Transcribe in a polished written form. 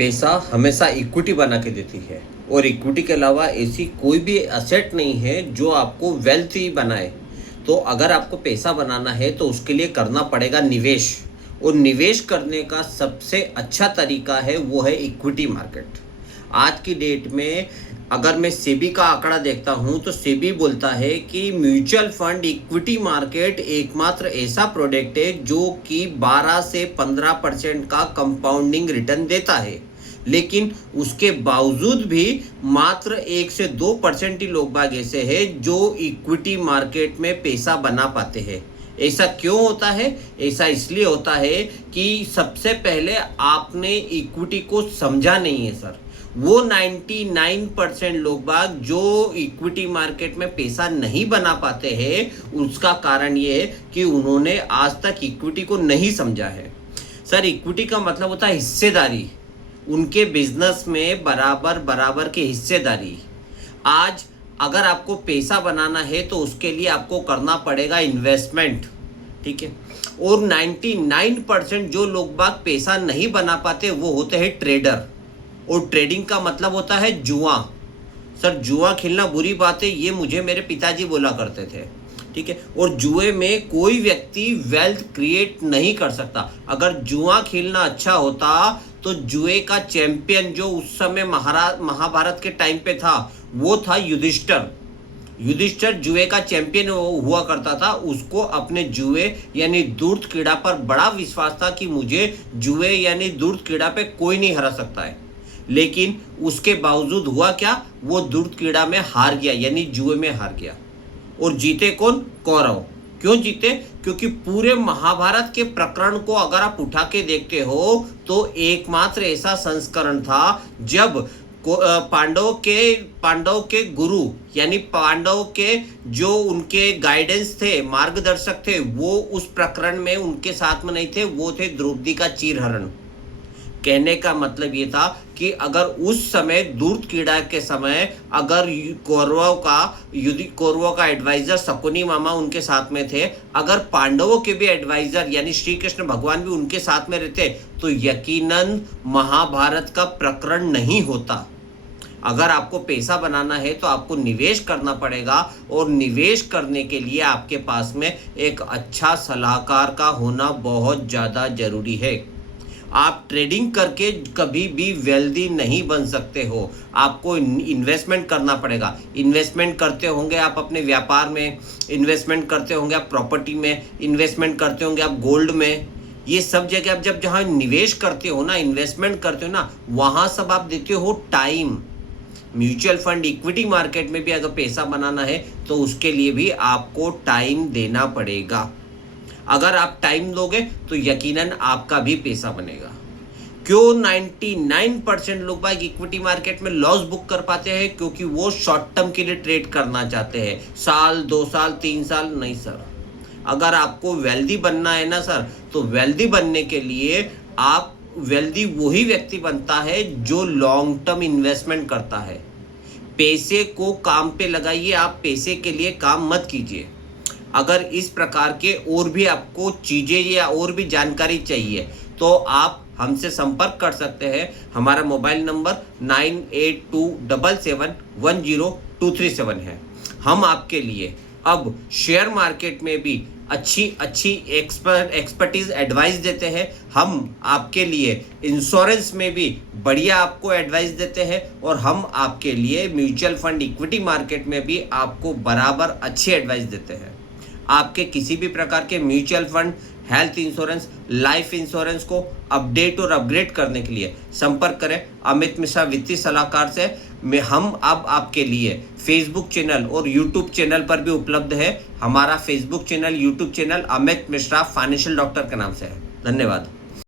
पैसा हमेशा इक्विटी बना के देती है और इक्विटी के अलावा ऐसी कोई भी असेट नहीं है जो आपको वेल्थी बनाए। तो अगर आपको पैसा बनाना है तो उसके लिए करना पड़ेगा निवेश, और निवेश करने का सबसे अच्छा तरीका है वो है इक्विटी मार्केट। आज की डेट में अगर मैं सेबी का आंकड़ा देखता हूं तो सेबी बोलता है कि म्यूचुअल फंड इक्विटी मार्केट एकमात्र ऐसा प्रोडक्ट है जो कि 12 से 15% का कंपाउंडिंग रिटर्न देता है, लेकिन उसके बावजूद भी मात्र 1 से 2% ही लोग बाग ऐसे हैं जो इक्विटी मार्केट में पैसा बना पाते हैं। ऐसा क्यों होता है? ऐसा इसलिए होता है कि सबसे पहले आपने इक्विटी को समझा नहीं है सर। वो 99% लोग बाग जो इक्विटी मार्केट में पैसा नहीं बना पाते हैं उसका कारण ये है कि उन्होंने आज तक इक्विटी को नहीं समझा है। सर, इक्विटी का मतलब होता है हिस्सेदारी, उनके बिजनेस में बराबर बराबर के हिस्सेदारी। आज अगर आपको पैसा बनाना है तो उसके लिए आपको करना पड़ेगा इन्वेस्टमेंट, ठीक है। और 99% जो लोग बाग पैसा नहीं बना पाते वो होते हैं ट्रेडर, और ट्रेडिंग का मतलब होता है जुआ। सर, जुआ खेलना बुरी बात है, ये मुझे मेरे पिताजी बोला करते थे, ठीक है। और जुए में कोई व्यक्ति वेल्थ क्रिएट नहीं कर सकता। अगर जुआ खेलना अच्छा होता तो जुए का चैंपियन जो उस समय महाभारत के टाइम पे था वो था युधिष्ठिर। युधिष्ठिर जुए का चैंपियन हुआ करता था। उसको अपने जुए यानी धूर्त क्रीड़ा पर बड़ा विश्वास था कि मुझे जुए यानी धूर्त क्रीड़ा पे कोई नहीं हरा सकता है, लेकिन उसके बावजूद हुआ क्या, वो धूर्त क्रीड़ा में हार गया यानी जुए में हार गया। और जीते कौन? कौरव। क्यों जीते? क्योंकि पूरे महाभारत के प्रकरण को अगर आप उठा के देखते हो तो एकमात्र ऐसा संस्करण था जब पांडव के गुरु यानी पांडव के जो उनके गाइडेंस थे, मार्गदर्शक थे, वो उस प्रकरण में उनके साथ में नहीं थे। वो थे द्रौपदी का चीरहरण। कहने का मतलब ये था कि अगर उस समय धूर्त क्रीड़ा के समय अगर कौरवों का एडवाइजर शकुनी मामा उनके साथ में थे, अगर पांडवों के भी एडवाइजर यानी श्री कृष्ण भगवान भी उनके साथ में रहते तो यकीनन महाभारत का प्रकरण नहीं होता। अगर आपको पैसा बनाना है तो आपको निवेश करना पड़ेगा, और निवेश करने के लिए आपके पास में एक अच्छा सलाहकार का होना बहुत ज़्यादा जरूरी है। आप ट्रेडिंग करके कभी भी वेल्दी नहीं बन सकते हो, आपको इन्वेस्टमेंट करना पड़ेगा। इन्वेस्टमेंट करते होंगे आप अपने व्यापार में, इन्वेस्टमेंट करते होंगे आप प्रॉपर्टी में, इन्वेस्टमेंट करते होंगे आप गोल्ड में। ये सब जगह आप जहाँ निवेश करते हो ना, इन्वेस्टमेंट करते हो ना, वहाँ सब आप देते हो time. Mutual fund equity market में भी अगर पैसा बनाना है तो उसके लिए भी आपको टाइम देना पड़ेगा। अगर आप टाइम दोगे तो यकीनन आपका भी पैसा बनेगा। क्यों 99% लोग भाई इक्विटी मार्केट में लॉस बुक कर पाते हैं? क्योंकि वो शॉर्ट टर्म के लिए ट्रेड करना चाहते हैं, साल 2 साल 3 साल नहीं सर। अगर आपको वेल्दी बनना है ना सर, तो वेल्दी बनने के लिए आप वेल्दी वही व्यक्ति बनता है जो लॉन्ग टर्म इन्वेस्टमेंट करता है। पैसे को काम पे लगाइए, आप पैसे के लिए काम मत कीजिए। अगर इस प्रकार के और भी आपको चीज़ें या और भी जानकारी चाहिए तो आप हमसे संपर्क कर सकते हैं। हमारा मोबाइल नंबर 9827710237 है। हम आपके लिए अब शेयर मार्केट में भी अच्छी एक्सपर्टीज एडवाइस देते हैं। हम आपके लिए इंश्योरेंस में भी बढ़िया आपको एडवाइस देते हैं, और हम आपके लिए म्यूचुअल फंड इक्विटी मार्केट में भी आपको बराबर अच्छी एडवाइस देते हैं। आपके किसी भी प्रकार के mutual fund, health insurance, life insurance को अपडेट और अपग्रेड करने के लिए संपर्क करें अमित मिश्रा वित्तीय सलाहकार से। हम अब आपके लिए फेसबुक चैनल और यूट्यूब चैनल पर भी उपलब्ध है। हमारा Facebook channel, YouTube channel Amit Mishra financial doctor के नाम से है। धन्यवाद।